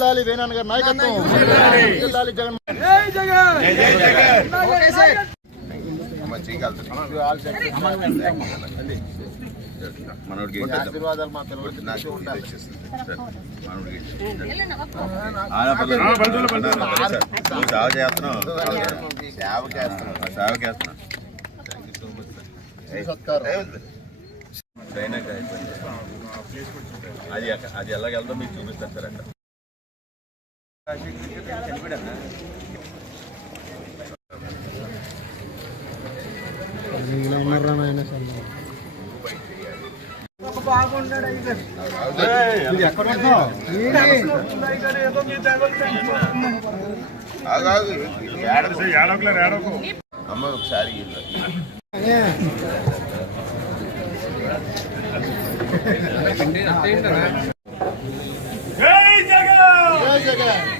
వర్దిల్లాలి వేణాన్ గారి నాయకత్వం. వర్ధిల్లాలి జగన్ మనోడికి ఆశీర్వాదాలు మా ఉండాలి. మనోడికి సేవ చేస్తున్నావు. అది అది ఎలాగెళ్దో మీకు చూపిస్తాను సార్ అక్కడ. అమ్మ ఒకసారి ఇల్లు. జై జగన్ జై జగన్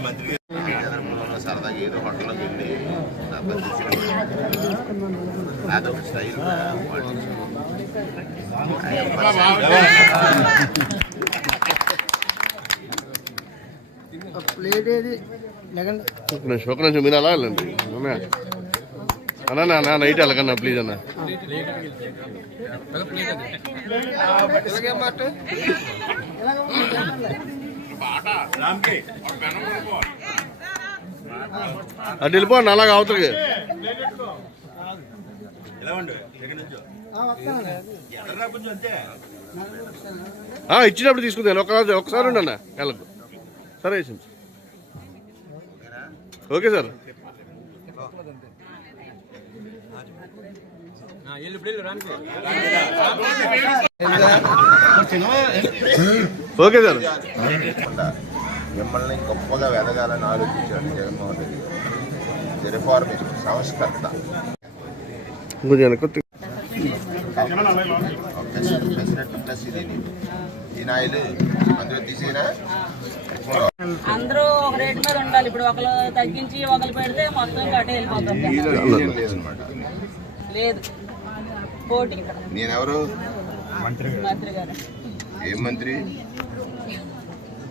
మంత్రి సరదాగా ఏదో హోటల్లోకి వెళ్ళి నా అదొక స్టైల్ ప్లేట్ ఏది ఒక నిమిషం ఒక నిమిషం మీరు అలా వెళ్ళండి అన్నా. నా నైట్ వెళ్ళకన్నా ప్లీజ్ అన్న అటు వెళ్ళిపోండి అలాగే అవతలకి. ఇచ్చినప్పుడు తీసుకుందాను ఒక ఒకసారి ఉండి అన్న వెళ్ళదు సరే వేసింది. Okay sir. Okay sir. మిమ్మల్ని గొప్పగా వెదగాలని ఆలోచించాడు జగన్మోహన్ రెడ్డి గారు. రిఫార్మిస్ట్ సంస్కర్త. అందరూ ఒక రేటు మీద ఉండాలి. ఇప్పుడు ఒకరు తగ్గించి ఒకరు పెడితే మొత్తం కట్టే వెళ్ళిపోతాం. లేదనమాట లేదు. పోటీ ఇక్కడ. నేనెవరు? మంత్రి గారు. ఏం మంత్రి?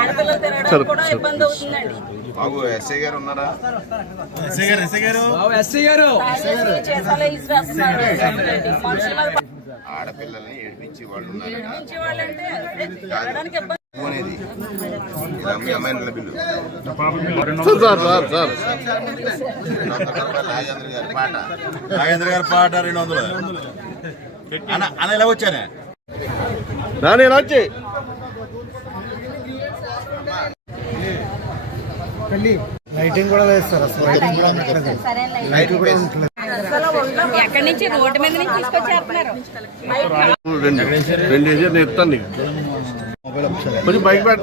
ఆడపిల్లలు కూడా ఇబ్బంది అవుతుందండి. బాబు ఎస్ఐ గారు ఉన్నారా? చేసాలే ఇసిరేస్తున్నారు. మనుషుల మీద ఆడపిల్లల్ని ఏడిపించి వాళ్ళు ఉన్నారు? పట్టించే వాళ్ళంటే అదే తిరగడానికి ఇబ్బంది అనేది. ఇది అమ్మాయి అమ్మాయిల బిల్లు సార్ సార్ సార్. రెండు వందల రూపాయలు నాగేంద్ర గారి పాట. నాగేంద్ర గారి పాట రెండు వందలు. అన్న అన్న ఇలా వచ్చానే? రాని వచ్చి లైటింగ్ కూడా వేస్తారు అసలు లైటింగ్ కూడా ఉంటుంది లైట్ కూడా ఉంటుంది ఇస్తాను కొంచెం బయట పెట్ట.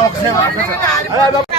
ఒకసారి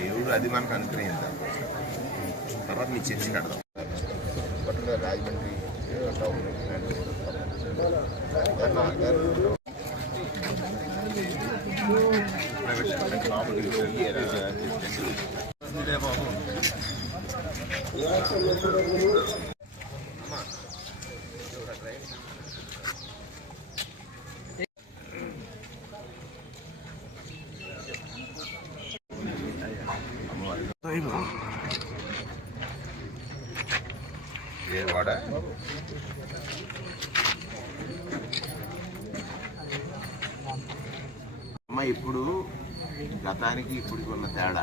దేవుడు అది మనకు అనుగ్రహించాలి. తర్వాత మీ చర్చి కడదాం పట్టుదల రాజమండ్రి టౌన్ ఏ వాడ? అమ్మ ఇప్పుడు గతానికి ఇప్పటికి ఉన్న తేడా.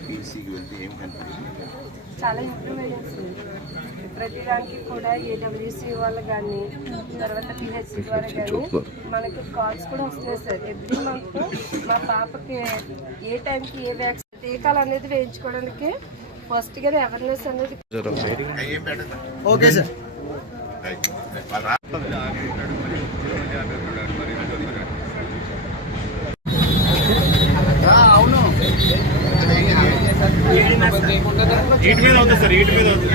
పీసీకి వెళ్తే ఏం కనిపించింది చాలా ఇంప్రూవ్మెంట్స్ ప్రతి దానికి కూడా ఏడబ్ల్యూసీ వాళ్ళు కానీ తర్వాత పిహెచ్సి ద్వారా కానీ మనకి కాల్స్ కూడా వస్తున్నాయి సార్ ఎవ్రీ మంత్ మా పాపకి ఏ టైంకి ఏ వ్యాక్సిన్ టీకాలు అనేది వేయించుకోవడానికి ఫస్ట్ గానే అవేర్నెస్ అనేది ఓకే సార్. ఈటి మీద అవుతుంది సార్ ఈటి మీద అవుతుంది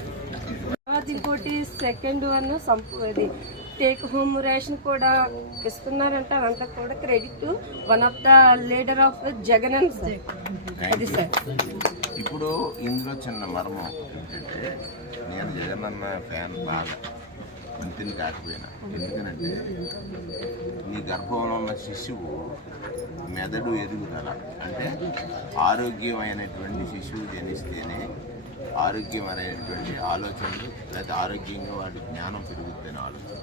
తర్వాత ఇంకోటి సెకండ్ వన్ సంపు ఇది టేక్ హోమ్ రేషన్ కూడా ఇస్తున్నారంట. అదంతా కూడా credit one of the leader of Jagan sir అది సార్ ఇప్పుడు ఇందులో చిన్న మర్మం ఏంటంటే నేను జగనన్న ఫ్యాన్ బాగా. ఇంటిని కాకపోయినా. ఎందుకనంటే ఈ గర్భంలో ఉన్న శిశువు మెదడు ఎదుగుదల అంటే ఆరోగ్యమైనటువంటి శిశువు జనిస్తేనే ఆరోగ్యమైనటువంటి ఆలోచనలు లేకపోతే ఆరోగ్యంగా వాటి జ్ఞానం పెరుగుతుందని ఆలోచన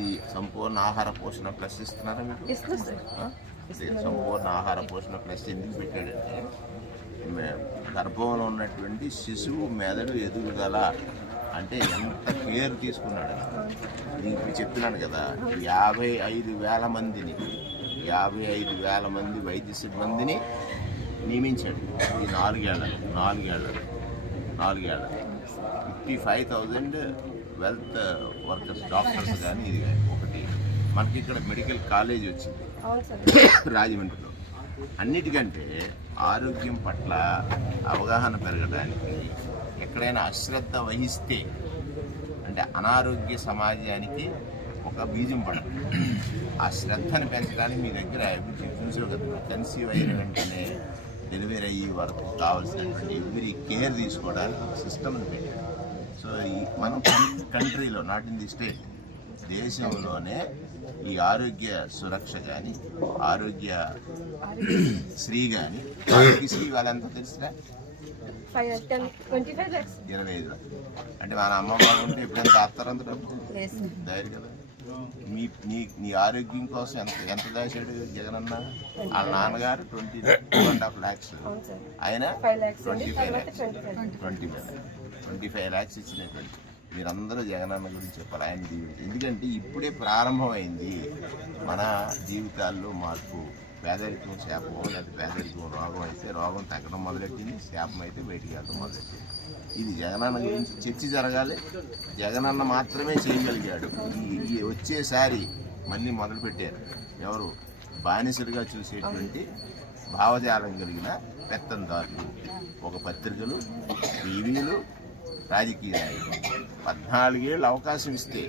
ఈ సంపూర్ణ ఆహార పోషణ ప్లస్ ఇస్తున్నారా మీరు? సంపూర్ణ ఆహార పోషణ ప్లస్ ఎందుకు పెట్టాడంటే గర్భంలో ఉన్నటువంటి శిశువు మెదడు ఎదుగుదల అంటే ఎంత కేర్ తీసుకున్నాడు? నేను ఇప్పుడు చెప్తున్నాను కదా యాభై ఐదు వేల మందిని యాభై ఐదు వేల మంది వైద్య సిబ్బందిని నియమించాడు. ఈ నాలుగేళ్ళలో నాలుగేళ్ళలో నాలుగేళ్ళలో fifty five thousand health workers doctors కానీ ఇది కానీ ఒకటి మనకి ఇక్కడ మెడికల్ కాలేజ్ వచ్చింది. రాజమండ్రిలో. అన్నిటికంటే ఆరోగ్యం పట్ల అవగాహన పెరగడానికి ఎక్కడైనా అశ్రద్ధ వహిస్తే అంటే అనారోగ్య సమాజానికి ఒక బీజం పడదు. ఆ శ్రద్ధను పెంచడానికి మీ దగ్గర అభివృద్ధి చూసావు కదా కన్సీవ్ అయిన వెంటనే డెలివరీ అయ్యే వరకు కావాల్సినటువంటి ఎవ్రీ కేర్ తీసుకోవడానికి ఒక సిస్టమ్ పెట్టారు. సో ఈ మనం కంట్రీలో నాట్ ఇన్ ది స్టేట్ దేశంలోనే ఈ ఆరోగ్య సురక్ష కానీ ఆరోగ్య శ్రీ కానీ ఆరోగ్యశ్రీ వాళ్ళంతా ల్యాక్స్ ఇరవై ఐదు అంటే మన అమ్మమ్మ ఉంటే ఎప్పుడైనా తాస్తారంత డబ్బు లేదు సార్ దారి కదా. మీ నీ నీ ఆరోగ్యం కోసం ఎంత ఎంత దాచాడు జగనన్న వాళ్ళ నాన్నగారు twenty two and half lakhs. ఆయన twenty five lakhs. Twenty five. Twenty five lakhs. ఇచ్చినటువంటి మీరందరూ జగనన్న గురించి చెప్పాలి. ఆయన ఎందుకంటే ఇప్పుడే ప్రారంభమైంది మన జీవితాల్లో మార్పు. పేదరికం శాపం లేదా పేదరికం రోగం అయితే రోగం తగ్గడం మొదలెట్టింది శాపం అయితే బయటికి వెళ్ళడం మొదలెట్టింది. ఇది జగనన్న గురించి చర్చ జరగాలి. జగనన్న మాత్రమే చేయగలిగాడు. ఈ వచ్చేసారి మళ్ళీ మొదలుపెట్టారు ఎవరు? బానిసలుగా చూసేటువంటి భావజాలం కలిగిన పెత్తందారులు. ఒక పత్రికలు టీవీలు రాజకీయ నాయకులు. పద్నాలుగేళ్ళు అవకాశం ఇస్తే